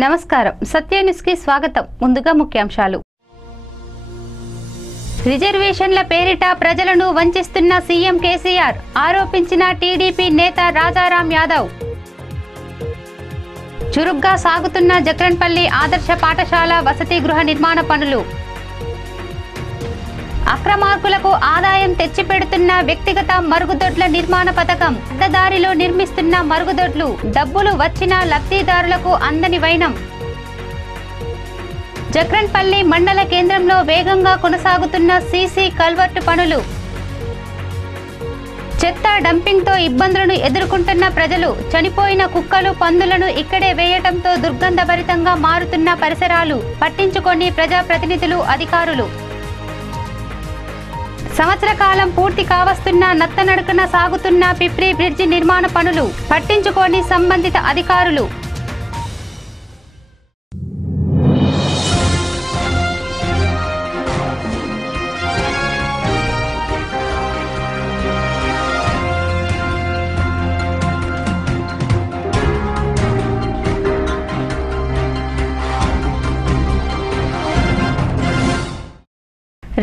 నమస్కారం సత్య న్యూస్ కి స్వాగతం ముందుగా ముఖ్యాంశాలు రిజర్వేషన్ల పేరిట ప్రజలను వంచిస్తున్న సీఎం కేసీఆర్ ఆరోపించిన టీడీపీ నేత రాజారాం యాదవ్ చురుగ్గా సాగుతున్న జక్రన్పల్లి ఆదర్శ పాఠశాల వసతి గృహ నిర్మాణ పనులు అక్రమార్కులకు ఆదాయం తెచ్చిపెడుతున్న వ్యక్తిగత మరుగుదొడ్ల నిర్మాణ పథకం అడ్డదారిలో నిర్మిస్తున్న మరుగుదొడ్లు డబ్బులు వచ్చిన లబ్ధిదారులకు అందని వైనం జక్రన్పల్లి మండల కేంద్రంలో వేగంగా కొనసాగుతున్న సీసీ కల్వర్టు పనులు చెత్త డంపింగ్ తో ఇబ్బందులను ఎదుర్కొంటున్న ప్రజలు చనిపోయిన కుక్కలు పందులను ఇక్కడే వేయటంతో దుర్గంధభరితంగా మారుతున్న పరిసరాలు పట్టించుకొని ప్రజాప్రతినిధులు అధికారులు సంవత్సర కాలం పూర్తి కావస్తున్న నత్తనడకన సాగుతున్న పిప్రి బ్రిడ్జి నిర్మాణ పనులు పట్టించుకొని సంబంధిత అధికారులు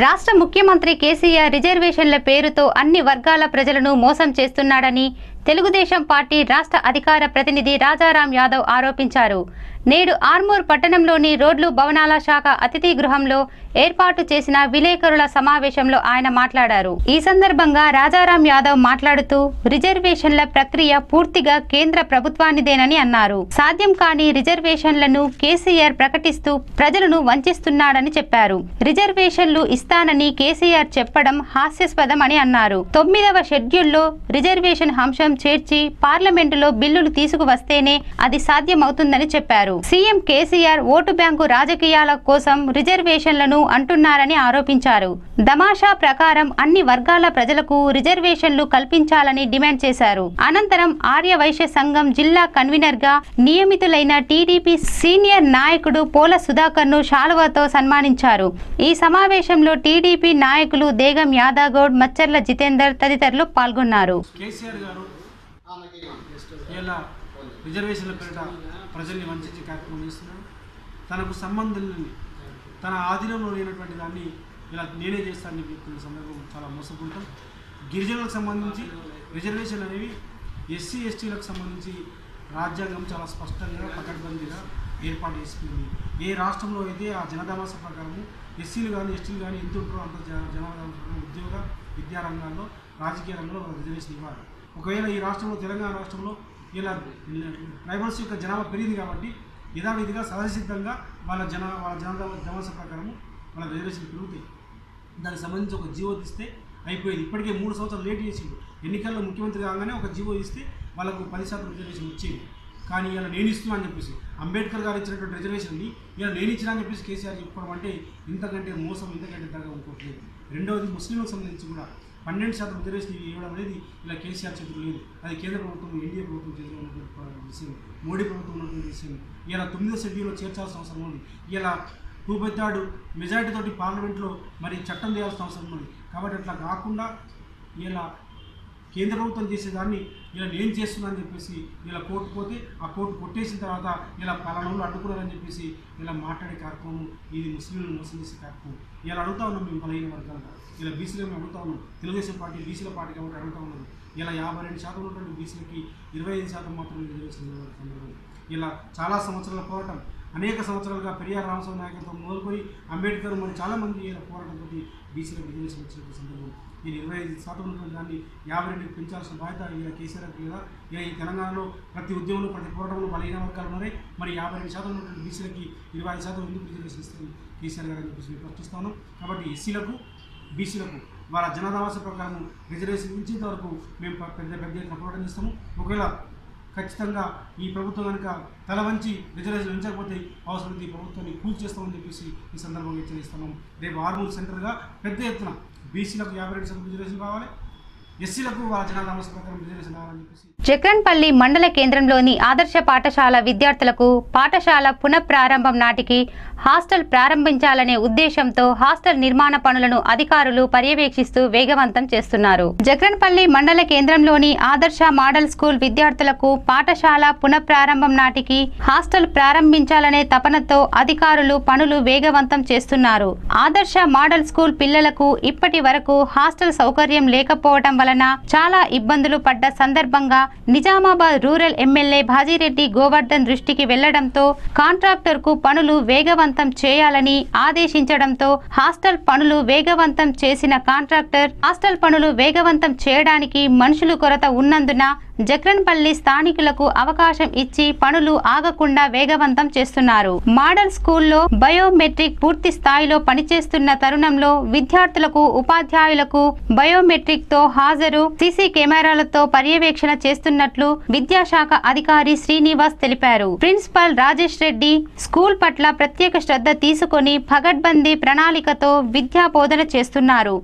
రాష్ట్ర ముఖ్యమంత్రి కేసీఆర్ రిజర్వేషన్ల పేరుతో అన్ని వర్గాల ప్రజలను మోసం చేస్తున్నాడని తెలుగుదేశం పార్టీ రాష్ట్ర అధికార ప్రతినిధి రాజారాం యాదవ్ ఆరోపించారు. నేడు ఆర్మూర్ పట్టణంలోని రోడ్లు భవనాల శాఖ అతిథి గృహంలో ఏర్పాటు చేసిన విలేకరుల సమావేశంలో ఆయన మాట్లాడారు. ఈ సందర్భంగా రాజారాం యాదవ్ మాట్లాడుతూ రిజర్వేషన్ల ప్రక్రియ పూర్తిగా కేంద్ర ప్రభుత్వానిదేనని అన్నారు. సాధ్యం కాని రిజర్వేషన్లను కేసీఆర్ ప్రకటిస్తూ ప్రజలను వంచిస్తున్నాడని చెప్పారు. రిజర్వేషన్లు ఇస్తానని కేసీఆర్ చెప్పడం హాస్యాస్పదమని అన్నారు. 9వ షెడ్యూల్లో రిజర్వేషన్ అంశం చేర్చి పార్లమెంటులో బిల్లులు తీసుకువస్తేనే అది సాధ్యమవుతుందని చెప్పారు. సీఎం కేసీఆర్ ఓటు బ్యాంకు రాజకీయాల కోసం రిజర్వేషన్లను అంటున్నారని ఆరోపించారు. దమాషా ప్రకారం అన్ని వర్గాల ప్రజలకు రిజర్వేషన్లు కల్పించాలని డిమాండ్ చేశారు. అనంతరం ఆర్య వైశ్య సంఘం జిల్లా కన్వీనర్ గా నియమితులైన టీడీపీ సీనియర్ నాయకుడు పోల సుధాకర్ ను శాలువాతో సన్మానించారు. ఈ సమావేశంలో టీడీపీ నాయకులు దేగం యాదగౌడ్, మచ్చర్ల జితేందర్ తదితరులు పాల్గొన్నారు. రిజర్వేషన్ల పేరిట ప్రజల్ని వంచించి కార్యక్రమం చేస్తున్నాడు. తనకు సంబంధం లేని, తన ఆధీనంలో లేనటువంటి దాన్ని ఇలా నేనే చేస్తానని చెప్తున్న సందర్భం చాలా మోసపూరితం. గిరిజనులకు సంబంధించి రిజర్వేషన్ అనేవి ఎస్సీ ఎస్టీలకు సంబంధించి రాజ్యాంగం చాలా స్పష్టంగా పకడ్బందీగా ఏర్పాటు చేసుకుంది. ఏ రాష్ట్రంలో అయితే ఆ జనదామాస ప్రకారము ఎస్సీలు కానీ ఎస్టీలు కానీ ఎంత ఉంటారో అంత జనదామాస ఉద్యోగ విద్యా రంగాల్లో రాజకీయ రంగంలో రిజర్వేషన్ ఇవ్వాలి. ఒకవేళ ఈ రాష్ట్రంలో తెలంగాణ రాష్ట్రంలో ఇలా ట్రైబల్స్ యొక్క జనాభా పెరిగింది కాబట్టి యథావిధిగా సహజసిద్ధంగా వాళ్ళ జనాభా ప్రకారము వాళ్ళ రిజర్వేషన్ పెరుగుతాయి. దానికి సంబంధించి ఒక జీవో తీస్తే అయిపోయేది. ఇప్పటికే 3 సంవత్సరాలు లేట్ చేసిండు. ఎన్నికల్లో ముఖ్యమంత్రి కాగానే ఒక జీవో ఇస్తే వాళ్ళకు 10% రిజర్వేషన్ వచ్చేది. కానీ ఇలా నేను ఇస్తున్నా అని చెప్పేసి అంబేద్కర్ గారు ఇచ్చినటువంటి రిజర్వేషన్ని ఇలా నేను ఇచ్చినా అని చెప్పేసి కేసీఆర్ చెప్పుకోవడం అంటే ఇంతకంటే మోసం, ఇంతకంటే దగ్గర అనుకోవట్లేదు. రెండవది ముస్లింలకు సంబంధించి కూడా 12% రిజర్వేషన్ ఇవ్వడం అనేది ఇలా కేసీఆర్ చేతులు లేదు. అది కేంద్ర ప్రభుత్వం, ఎన్డీఏ ప్రభుత్వం చేతిలో ఉన్నటువంటి విషయం, మోడీ ప్రభుత్వం ఉన్నటువంటి విషయం. ఇలా 9వ షెడ్యూల్లో చేర్చాల్సిన అవసరం ఉంది. ఇలా 2/3 మెజారిటీతోటి పార్లమెంట్లో మరి చట్టం చేయాల్సిన అవసరం ఉంది. కాబట్టి అట్లా కాకుండా ఇలా కేంద్ర ప్రభుత్వం చేసేదాన్ని ఇలా నేను చేస్తున్నా అని చెప్పేసి ఇలా కోర్టు పోతే ఆ కోర్టు కొట్టేసిన తర్వాత ఇలా పలానాలు అడ్డుకున్నారని చెప్పేసి ఇలా మాట్లాడే కార్యక్రమం ఇది ముస్లింలను మోసం చేసే కార్యక్రమం. ఇలా అడుగుతా ఉన్నాం మేము బలహీన వర్గాలుగా. ఇలా బీసీలో మేము అడుగుతా ఉన్నాం. తెలుగుదేశం పార్టీ బీసీల పార్టీ కాబట్టి అడుగుతా ఉన్నది. ఇలా 52% ఉన్నటువంటి బీసీలకి 25% మాత్రమే రిజర్వేషన్ సందర్భం. ఇలా చాలా సంవత్సరాల పోరాటం, అనేక సంవత్సరాలుగా పెరియార్ రామస్వామి నాయకత్వం మొదలుకొని అంబేద్కర్ మరి చాలామంది ఇలా పోరాటంతో బీసీలకు రిజర్వేషన్ వచ్చిన సందర్భం. ఈ 25% ఉన్నటువంటి దాన్ని 52కి పెంచాల్సిన బాధ్యత ఇలా కేసీఆర్కి లేదా ఇలా ఈ తెలంగాణలో ప్రతి ఉద్యమంలో ప్రతి పోరాటంలో బలహీన వర్గాలు ఉన్నాయి. మరి 52% ఉన్నటువంటి బీసీలకి 25% ఎందుకు రిజర్వేషన్ ఇస్తుంది కేసీఆర్ గారు అని చెప్పేసి మేము ప్రశ్నిస్తాను. కాబట్టి ఎస్సీలకు బీసీలకు వాళ్ళ జనాదావాస ప్రకారం రిజర్వేషన్ ఇచ్చేంత వరకు మేము పెద్ద ఎత్తున పోరాటం చేస్తాము. ఒకవేళ ఖచ్చితంగా ఈ ప్రభుత్వం కనుక తల వంచి రిజర్వేషన్ ఉంచకపోతే అవసరమైతే ఈ ప్రభుత్వాన్ని కూల్చేస్తామని చెప్పేసి ఈ సందర్భంగా హెచ్చరిస్తున్నాం. రేపు ఆర్మూర్ సెంటర్గా పెద్ద ఎత్తున బీసీలకు 52% రిజర్వేషన్ కావాలి, ఎస్సీలకు వాళ్ళ జనాదావాస ప్రకారం రిజర్వేషన్ కావాలని చెప్పేసి జక్రన్పల్లి మండల కేంద్రంలోని ఆదర్శ పాఠశాల విద్యార్థులకు పాఠశాల పునఃప్రారంభం నాటికి హాస్టల్ ప్రారంభించాలనే ఉద్దేశంతో హాస్టల్ నిర్మాణ పనులను అధికారులు పర్యవేక్షిస్తూ వేగవంతం చేస్తున్నారు. జక్రన్పల్లి మండల కేంద్రంలోని ఆదర్శ మోడల్ స్కూల్ విద్యార్థులకు పాఠశాల పునఃప్రారంభం నాటికి హాస్టల్ ప్రారంభించాలనే తపనతో అధికారులు పనులు వేగవంతం చేస్తున్నారు. ఆదర్శ మోడల్ స్కూల్ పిల్లలకు ఇప్పటి వరకు హాస్టల్ సౌకర్యం లేకపోవడం వలన చాలా ఇబ్బందులు పడ్డ సందర్భంగా నిజామాబాద్ రూరల్ ఎమ్మెల్యే భాజిరెడ్డి గోవర్ధన్ దృష్టికి వెళ్లడంతో కాంట్రాక్టర్ కు పనులు వేగవంతం చేయాలని ఆదేశించడంతో హాస్టల్ పనులు వేగవంతం చేసిన కాంట్రాక్టర్ హాస్టల్ పనులు వేగవంతం చేయడానికి మనుషులు కొరత ఉన్నందున జక్రన్పల్లి స్థానికులకు అవకాశం ఇచ్చి పనులు ఆగకుండా వేగవంతం చేస్తున్నారు. మోడల్ స్కూల్లో బయోమెట్రిక్ పూర్తి స్థాయిలో పనిచేస్తున్న తరుణంలో విద్యార్థులకు ఉపాధ్యాయులకు బయోమెట్రిక్ తో హాజరు సీసీ కెమెరాలతో పర్యవేక్షణ చేస్తున్నట్లు విద్యాశాఖ అధికారి శ్రీనివాస్ తెలిపారు. ప్రిన్సిపల్ రాజేష్ రెడ్డి స్కూల్ పట్ల ప్రత్యేక శ్రద్ధ తీసుకొని పగడ్బందీ ప్రణాళికతో విద్యా బోధన చేస్తున్నారు.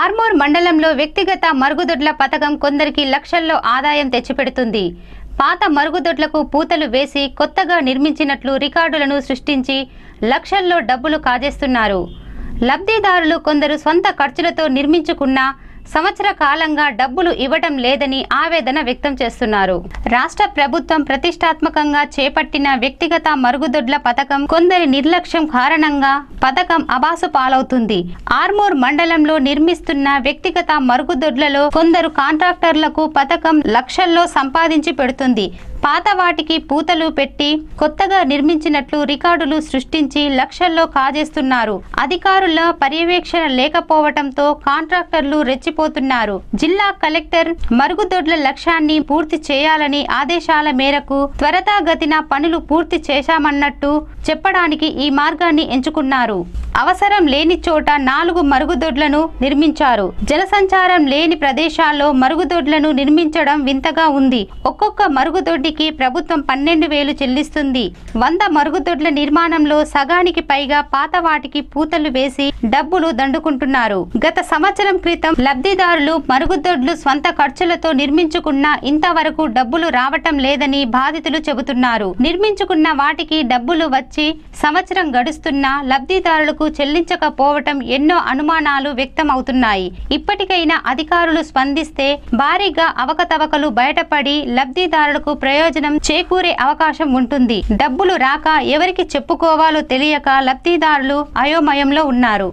ఆర్మూర్ మండలంలో వ్యక్తిగత మరుగుదొడ్ల పథకం కొందరికి లక్షల్లో ఆదాయం తెచ్చిపెడుతుంది. పాత మరుగుదొడ్లకు పూతలు వేసి కొత్తగా నిర్మించినట్లు రికార్డులను సృష్టించి లక్షల్లో డబ్బులు కాజేస్తున్నారు. లబ్ధిదారులు కొందరు సొంత ఖర్చులతో నిర్మించుకున్న సంవత్సర కాలంగా డబ్బులు ఇవ్వడం లేదని ఆవేదన వ్యక్తం చేస్తున్నారు. రాష్ట్ర ప్రభుత్వం ప్రతిష్టాత్మకంగా చేపట్టిన వ్యక్తిగత మరుగుదొడ్ల పథకం కొందరి నిర్లక్ష్యం కారణంగా పథకం అబాసు పాలవుతుంది. ఆర్మూర్ మండలంలో నిర్మిస్తున్న వ్యక్తిగత మరుగుదొడ్లలో కొందరు కాంట్రాక్టర్లకు పథకం లక్షల్లో సంపాదించి పెడుతుంది. పాత వాటికి పూతలు పెట్టి కొత్తగా నిర్మించినట్లు రికార్డులు సృష్టించి లక్షల్లో కాజేస్తున్నారు. అధికారుల పర్యవేక్షణ లేకపోవడంతో కాంట్రాక్టర్లు రెచ్చిపోతున్నారు. జిల్లా కలెక్టర్ మరుగుదొడ్ల లక్ష్యాన్ని పూర్తి చేయాలని ఆదేశాల మేరకు త్వరితగతిన పనులు పూర్తి చేశామన్నట్టు చెప్పడానికి ఈ మార్గాన్ని ఎంచుకున్నారు. అవసరం లేని చోట 4 మరుగుదొడ్లను నిర్మించారు. జనసంచారం లేని ప్రదేశాల్లో మరుగుదొడ్లను నిర్మించడం వింతగా ఉంది. ఒక్కొక్క మరుగుదొడ్డికి ప్రభుత్వం 12,000 చెల్లిస్తుంది. 100 మరుగుదొడ్ల నిర్మాణంలో సగానికి పైగా పాత వాటికి పూతలు వేసి డబ్బులు దండుకుంటున్నారు. గత సంవత్సరం క్రితం లబ్ధిదారులు మరుగుదొడ్లు స్వంత ఖర్చులతో నిర్మించుకున్నా ఇంతవరకు డబ్బులు రావటం లేదని బాధితులు చెబుతున్నారు. నిర్మించుకున్న వాటికి డబ్బులు వచ్చి సంవత్సరం గడుస్తున్నా లబ్ధిదారులకు చెల్లించకపోవటం ఎన్నో అనుమానాలు వ్యక్తం అవుతున్నాయి. ఇప్పటికైనా అధికారులు స్పందిస్తే భారీగా అవకతవకలు బయటపడి లబ్ధిదారులకు ప్రయోజనం చేకూరే అవకాశం ఉంటుంది. డబ్బులు రాక ఎవరికి చెప్పుకోవాలో తెలియక లబ్ధిదారులు అయోమయంలో ఉన్నారు.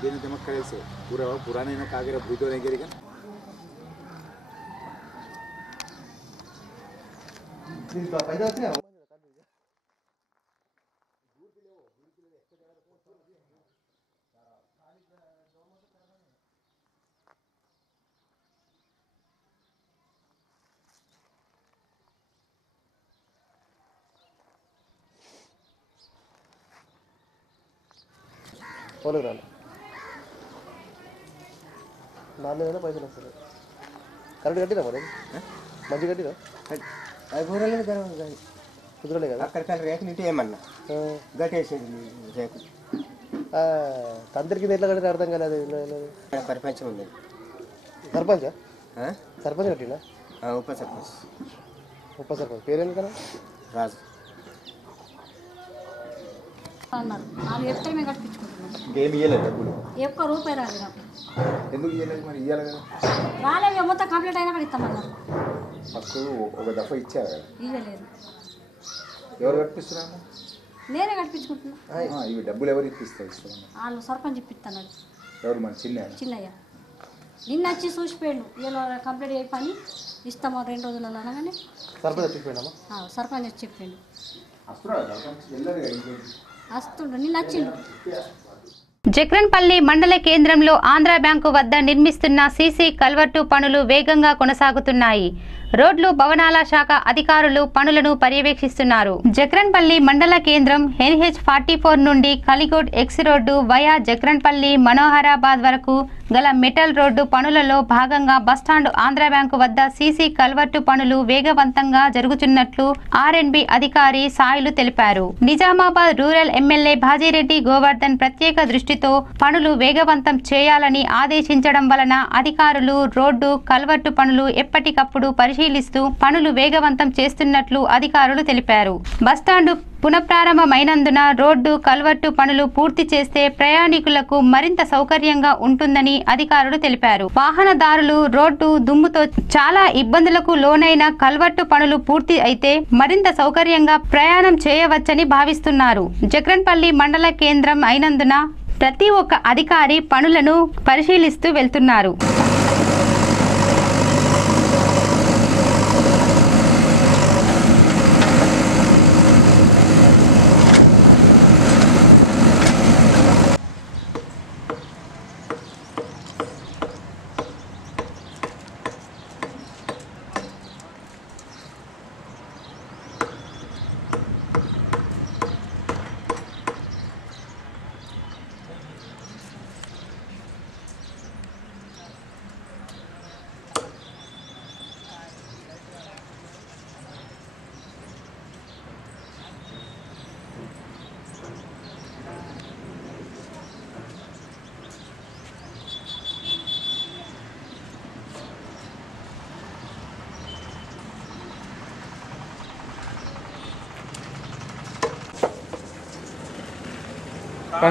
देने दमक करे से पूरा पुराने नो कागरे भूतो नहीं करेगा दिन तो फायदा होते हैं फॉलो करा దాని మీద పైసలు వస్తారు. కరెంట్ కట్టినా మరి మంచి కట్టినా కుదరలే కదా అక్కడికి రేకులు ఇంటే ఏమన్నా గట్టేసేది రేకు అందరి కింద ఎట్లా కట్టిన అర్థం కాలేదు. పరిపంచం ఉంది. సర్పంచా? సర్పంచ్ కట్టినా? ఉప సర్పంచ్. ఉప సర్పంచ్ పేరేంది కదా? రాజు అన్నారు. వాళ్ళు చెప్తే మేము కట్టించుకుంటున్నాం. ఇంకేం ఇవ్వలేదు డబ్బులు? ఒక్క రూపాయి రాదు నాకు. ఎందుకు ఇవ్వలేదు మరి? ఇవ్వాలి కదా. రాలేదు, మొత్తం కంప్లీట్ అయినా ఇస్తామన్నారు. ఫస్ట్ ఒక దఫా ఇచ్చారు కదా. ఇవ్వలేదు. ఎవరు కట్టిస్తున్నాను? నేనే కట్టించుకుంటున్నా. ఇవి డబ్బులు ఎవరు ఇప్పిస్తారు? వాళ్ళు సర్పంచ్ ఇప్పిస్తున్నాడు. ఎవరు మన చిన్నయ్య నిన్న వచ్చి చూసిపోయాడు. ఇలా కంప్లీట్ అయ్యి పని ఇస్తామో 2 రోజులలో అనగానే సర్పంచ్ చెప్పాడమ్మా. సర్పంచ్ వచ్చి చెప్పిండు. వస్తుండు, నిన్న వచ్చిండు. జక్రన్పల్లి మండల కేంద్రంలో ఆంధ్ర బ్యాంకు వద్ద నిర్మిస్తున్న సీసీ కల్వర్టు పనులు వేగంగా కొనసాగుతున్నాయి. రోడ్లు భవనాల శాఖ అధికారులు పనులను పర్యవేక్షిస్తున్నారు. జక్రన్పల్లి మండల కేంద్రం NH44 నుండి Kaligode X road via Jakranpally Manoharabad వరకు గల మెటల్ రోడ్డు పనులలో భాగంగా బస్టాండ్ ఆంధ్ర బ్యాంకు వద్ద సీసీ కల్వర్టు పనులు వేగవంతంగా జరుగుతున్నట్లు R&B అధికారి సాయిలు తెలిపారు. నిజామాబాద్ రూరల్ ఎమ్మెల్యే భాజిరెడ్డి గోవర్ధన్ ప్రత్యేక దృష్టితో పనులు వేగవంతం చేయాలని ఆదేశించడం వలన అధికారులు రోడ్డు కల్వర్టు పనులు ఎప్పటికప్పుడు పరిశీలిస్తూ పనులు వేగవంతం చేస్తున్నట్లు అధికారులు తెలిపారు. బస్టాండు పునఃప్రారంభమైనందున రోడ్డు కల్వర్టు పనులు పూర్తి చేస్తే ప్రయాణికులకు మరింత సౌకర్యంగా ఉంటుందని అధికారులు తెలిపారు. వాహనదారులు రోడ్డు దుమ్ముతో చాలా ఇబ్బందులకు లోనైన కల్వర్టు పనులు పూర్తి అయితే మరింత సౌకర్యంగా ప్రయాణం చేయవచ్చని భావిస్తున్నారు. జక్రన్పల్లి మండల కేంద్రం అయినందున ప్రతి ఒక్క అధికారి పనులను పరిశీలిస్తూ వెళ్తున్నారు.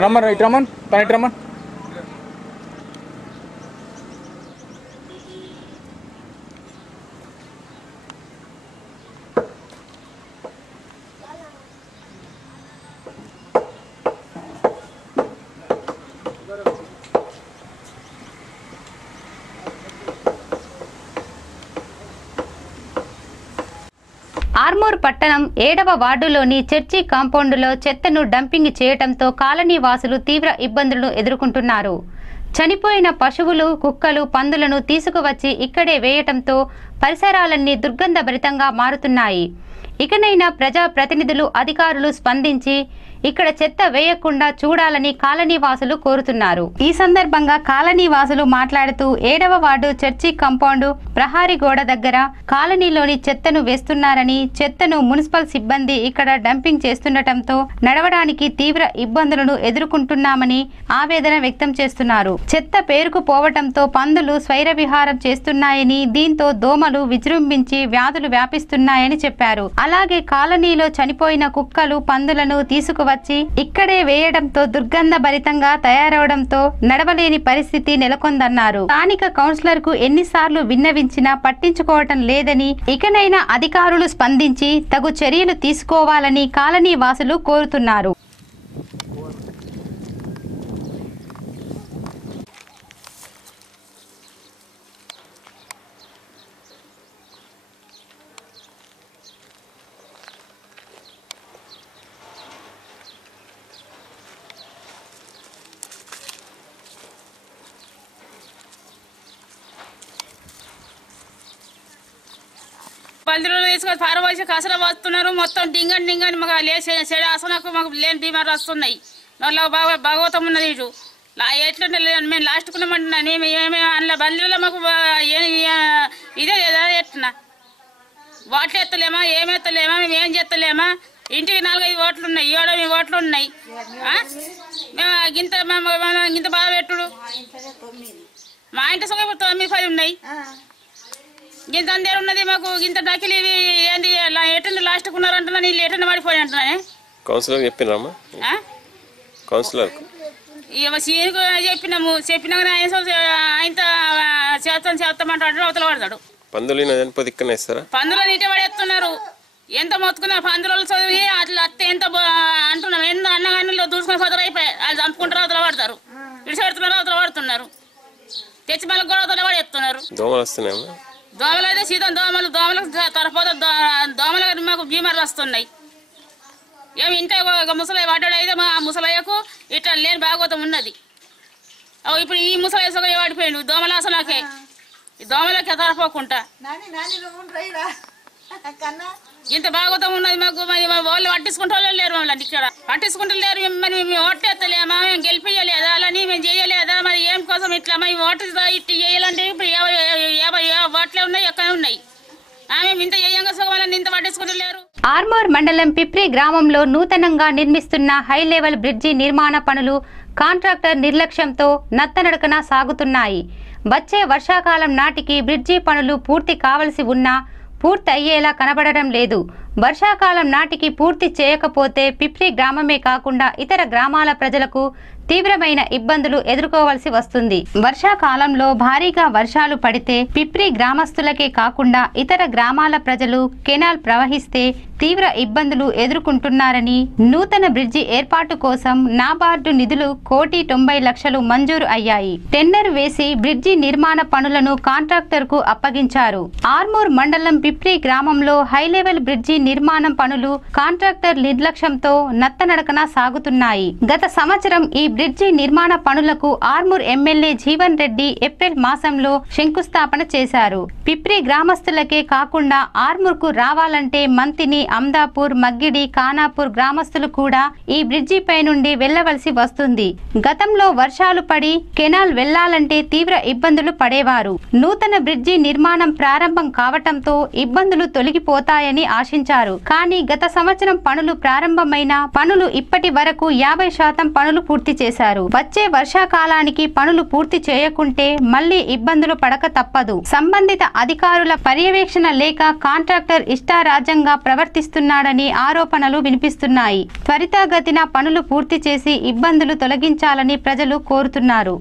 రమ్మన్ ఇటు రమ్మన్ తను ఇటు రమ్మన్. ఆర్మూర్ పట్టణం 7వ వార్డులోని చర్చి కాంపౌండ్లో చెత్తను డంపింగ్ చేయడంతో కాలనీ వాసులు తీవ్ర ఇబ్బందులను ఎదుర్కొంటున్నారు. చనిపోయిన పశువులు, కుక్కలు, పందులను తీసుకువచ్చి ఇక్కడే వేయటంతో పరిసరాలన్నీ దుర్గంధభరితంగా మారుతున్నాయి. ఇకనైనా ప్రజా ప్రతినిధులు, అధికారులు స్పందించి ఇక్కడ చెత్త వేయకుండా చూడాలని కాలనీ వాసులు కోరుతున్నారు. ఈ సందర్భంగా కాలనీ వాసులు మాట్లాడుతూ 7వ వార్డు చర్చి కాంపౌండ్ ప్రహారీ గోడ దగ్గర కాలనీలోని చెత్తను వేస్తున్నారని, చెత్తను మున్సిపల్ సిబ్బంది ఇక్కడ డంపింగ్ చేస్తుండటంతో నడవడానికి తీవ్ర ఇబ్బందులను ఎదుర్కొంటున్నామని ఆవేదన వ్యక్తం చేస్తున్నారు. చెత్త పేరుకుపోవటంతో పందులు స్వైర విహారం చేస్తున్నాయని, దీంతో దోమలు విజృంభించి వ్యాధులు వ్యాపిస్తున్నాయని చెప్పారు. అలాగే కాలనీలో చనిపోయిన కుక్కలు, పందులను తీసుకువచ్చి ఇక్కడే వేయడంతో దుర్గంధభరితంగా తయారవడంతో నడవలేని పరిస్థితి నెలకొందన్నారు. స్థానిక కౌన్సిలర్ కు ఎన్నిసార్లు విన్నవించినా పట్టించుకోవటం లేదని, ఇకనైనా అధికారులు స్పందించి తగు చర్యలు తీసుకోవాలని కాలనీ వాసులు కోరుతున్నారు. పందులు తీసుకొని పారబోసి కసర వస్తున్నారు. మొత్తం డింగని మాకు లేచి చెడు అసలు మాకు లేని బీమారు వస్తున్నాయి. మళ్ళీ భాగవతం ఉన్నది. ఇటు ఎట్లా మేము లాస్ట్కున్నామంటున్నా మేము అందులో బంధువులో మాకు ఇదే లేదా ఎట్లా ఓట్లు ఎత్తలేమా ఏమెత్తలేమా మేము ఏం చేస్తలేమా ఇంటికి 4-5 ఓట్లు ఉన్నాయి 7 ఓట్లు ఉన్నాయి మేము ఇంత బాగా పెట్టుడు మా ఇంటి సగం 9-10 ఉన్నాయి ఇంత అందరు ఉన్నది మాకు ఇంత డకిలు ఇవి ఏంటి ఎటెండ్ లాస్ట్కి ఉన్నారంటున్నా నీళ్ళు ఎటెండ్ పడిపోయి అంటున్నానే కౌన్సిలర్ చెప్పినామా కౌన్సిలర్ చెప్పినాక ఆయనతో చేస్తామంటాడు అవతల పడతాడు పందులో నీటే పడేస్తున్నారు ఎంత మొత్తుకున్నారు పందులలో చదివి అట్లా అత్తే ఎంత అంటున్నాం ఎంత అన్నగానిలో దూసుకొని సదరు అయిపోయి వాళ్ళు చంపుకుంటారు అవతల పడతారు విడిచిపెడుతున్నారు అవతల పడుతున్నారు తెచ్చి మళ్ళీ కూడా అవతల పడేస్తున్నారు దోమలు అయితే సీతం దోమలకు తరపోతే దోమలు మాకు బీమార్లు వస్తున్నాయి ఏమి ఇంటే ఒక ముసలయ్య వాడాడు అయితే మా ముసలయ్యకు ఇట్లా లేని భాగవతం ఉన్నది ఇప్పుడు ఈ ముసలయ్య సగ వాడిపోయాడు దోమలాసనాకే ఈ దోమలకే తరపోకుండా ఇంత భాగవతం ఉన్నది మాకు మరి వాళ్ళు పట్టించుకుంటే వాళ్ళు లేరు మమ్మల్ని ఇక్కడ పట్టించుకుంటూ లేరు మరి మేము ఓట్లు ఎత్తలేమా మేము గెలిపియలేదా అలాని మేము చేయలేదా మరి ఏం కోసం ఇట్లా మరి ఓట్లు ఇట్లా చేయాలంటే ఇప్పుడు 50 ఓట్లే ఉన్నాయి ఎక్కడ ఉన్నాయి మేము ఇంత చేయంగా సుఖం ఇంత పట్టించుకుంటూ లేరు. ఆర్మూర్ మండలం పిప్రి గ్రామంలో నూతనంగా నిర్మిస్తున్న హై లెవెల్ బ్రిడ్జి నిర్మాణ పనులు కాంట్రాక్టర్ నిర్లక్ష్యంతో నత్తనడకన సాగుతున్నాయి. వచ్చే వర్షాకాలం నాటికి బ్రిడ్జి పనులు పూర్తి కావలసి ఉన్నా పూర్తి అయ్యేలా కనబడడం లేదు. వర్షాకాలం నాటికి పూర్తి చేయకపోతే పిప్రి గ్రామమే కాకుండా ఇతర గ్రామాల ప్రజలకు తీవ్రమైన ఇబ్బందులు ఎదుర్కోవాల్సి వస్తుంది. వర్షాకాలంలో భారీగా వర్షాలు పడితే పిప్రి గ్రామస్తులకే కాకుండా ఇతర గ్రామాల ప్రజలు కెనాల్ ప్రవహిస్తే తీవ్ర ఇబ్బందులు ఎదుర్కొంటున్నారని నూతన బ్రిడ్జి ఏర్పాటు కోసం నాబార్డు నిధులు 1,90,00,000 మంజూరు అయ్యాయి. టెండర్ వేసి బ్రిడ్జి నిర్మాణ పనులను కాంట్రాక్టర్ కు అప్పగించారు. ఆర్మూర్ మండలం పిప్రి గ్రామంలో హై లెవెల్ బ్రిడ్జి నిర్మాణం పనులు కాంట్రాక్టర్ నిర్లక్ష్యంతో నత్తనడకన సాగుతున్నాయి. గత సంవత్సరం ఈ బ్రిడ్జి నిర్మాణ పనులకు ఆర్మూర్ ఎమ్మెల్యే జీవన్ రెడ్డి ఏప్రిల్ మాసంలో శంకుస్థాపన చేశారు. పిప్రి గ్రామస్తులకే కాకుండా ఆర్మూర్ కు రావాలంటే మంతిని, అమ్దాపూర్, మగ్గిడి, ఖానాపూర్ గ్రామస్తులు కూడా ఈ బ్రిడ్జి పై నుండి వెళ్లవలసి వస్తుంది. గతంలో వర్షాలు పడి కెనాల్ వెళ్లాలంటే తీవ్ర ఇబ్బందులు పడేవారు. నూతన బ్రిడ్జి నిర్మాణం ప్రారంభం కావటంతో ఇబ్బందులు తొలగిపోతాయని ఆశించారు. కానీ గత సంవత్సరం పనులు ప్రారంభమైన పనులు ఇప్పటి వరకు 50% పనులు పూర్తి చేశారు. వచ్చే వర్షాకాలానికి పనులు పూర్తి చేయకుంటే మళ్లీ ఇబ్బందులు పడక తప్పదు. సంబంధిత అధికారుల పర్యవేక్షణ లేక కాంట్రాక్టర్ ఇష్టారాజ్యంగా ప్రవర్తిస్తున్నాడని ఆరోపణలు వినిపిస్తున్నాయి. త్వరితగతిన పనులు పూర్తి చేసి ఇబ్బందులు తొలగించాలని ప్రజలు కోరుతున్నారు.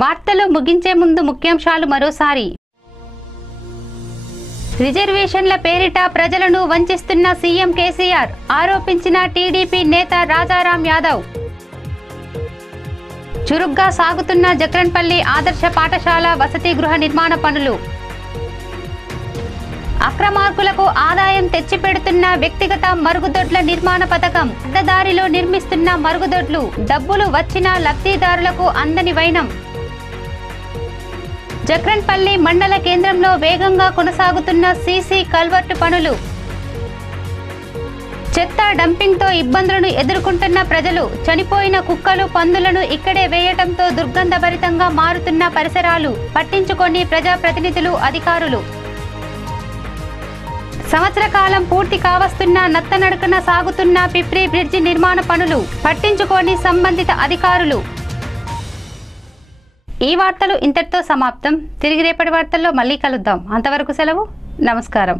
వార్తలు ముగించే ముందు ముఖ్యాంశాలు మరోసారి. రిజర్వేషన్ల పేరిట ప్రజలను వంచిస్తున్న సీఎం కేసీఆర్ ఆరోపించిన టీడీపీ నేత రాజారాం యాదవ్. చురుగ్గా సాగుతున్న జక్రన్పల్లి ఆదర్శ పాఠశాల వసతి గృహ నిర్మాణ పనులు. అక్రమార్కులకు ఆదాయం తెచ్చిపెడుతున్న వ్యక్తిగత మరుగుదొడ్ల నిర్మాణ పథకం. అడ్డదారిలో నిర్మిస్తున్న మరుగుదొడ్లు డబ్బులు వచ్చిన లబ్ధిదారులకు అందని వైనం. జక్రన్పల్లి మండల కేంద్రంలో వేగంగా కొనసాగుతున్న సీసీ కల్వర్టు పనులు. చెత్త డంపింగ్తో ఇబ్బందులను ఎదుర్కొంటున్న ప్రజలు. చనిపోయిన కుక్కలు, పందులను ఇక్కడే వేయటంతో దుర్గంధభరితంగా మారుతున్న పరిసరాలు. పట్టించుకొని ప్రజాప్రతినిధులు, అధికారులు. సంవత్సర కాలం పూర్తి కావస్తున్న నత్తనడకన సాగుతున్న పిప్రి బ్రిడ్జి నిర్మాణ పనులు. పట్టించుకొని సంబంధిత అధికారులు. ఈ వార్తలు ఇంతటితో సమాప్తం. తిరిగి రేపటి వార్తల్లో మళ్ళీ కలుద్దాం. అంతవరకు సెలవు. నమస్కారం.